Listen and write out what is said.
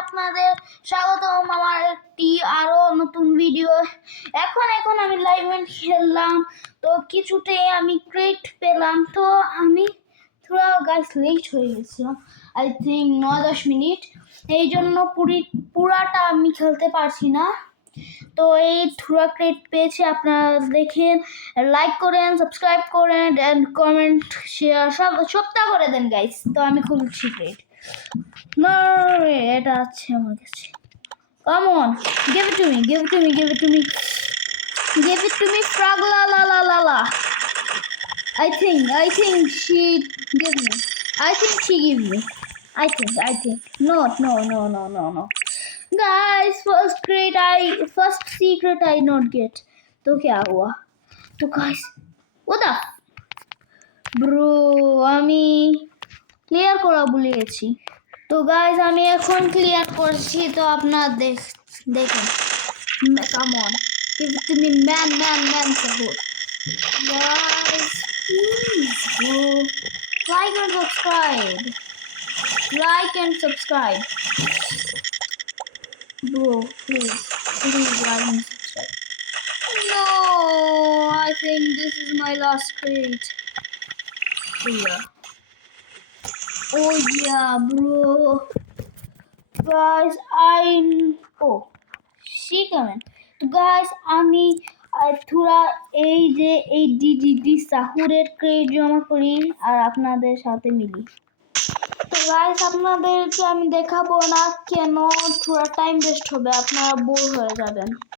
আপনাদের স্বাগতম আমার একটি আরো নতুন ভিডিও। এখন আমি লাইভ ইভেন্ট খেললাম, তো কিছুতেই আমি ক্রেট পেলাম। তো আমি থোড়া গাইস লেট হয়ে গেছিলাম, আই থিঙ্ক 9-10 মিনিট, এই জন্য পুরাটা আমি খেলতে পারছি না। তো এই থোড়া ক্রেট পেয়েছি, আপনারা দেখেন, লাইক করেন, সাবস্ক্রাইব করেন এন্ড কমেন্ট শেয়ার সবটা করে দেন গাইস। তো আমি খুলছি ক্রেট। No, এটা আছে আমার কাছে। Come on, give it to me, give it to me, give it to me, give it to me, frog la la la la la. I think she give me. I think she give me. I think. No. Guys, first secret I not get. तो क्या हुआ? तो guys, what the? Bro, আমি ক্লিয়ার করা ভুলে গেছি। তো গাইজ আমি এখন ক্লিয়ার করছি, তো আপনারা দেখেন। Come on, give it to me, man support. Guys, please bro, like and subscribe. Bro, please like and subscribe. No, I think this is my last crate. Yeah. Oh yeah, bro. Guys, she coming. তো গাইস আমি থোড়া এই যে এই ডিডিডি সাহুরের ক্রেট জমা করি আর আপনাদের সাথে মিলি। তো গাইস আপনাদেরকে আমি দেখাবো না, কেন থোড়া টাইম ওয়েস্ট হবে, আপনারা বোর হয়ে যাবেন।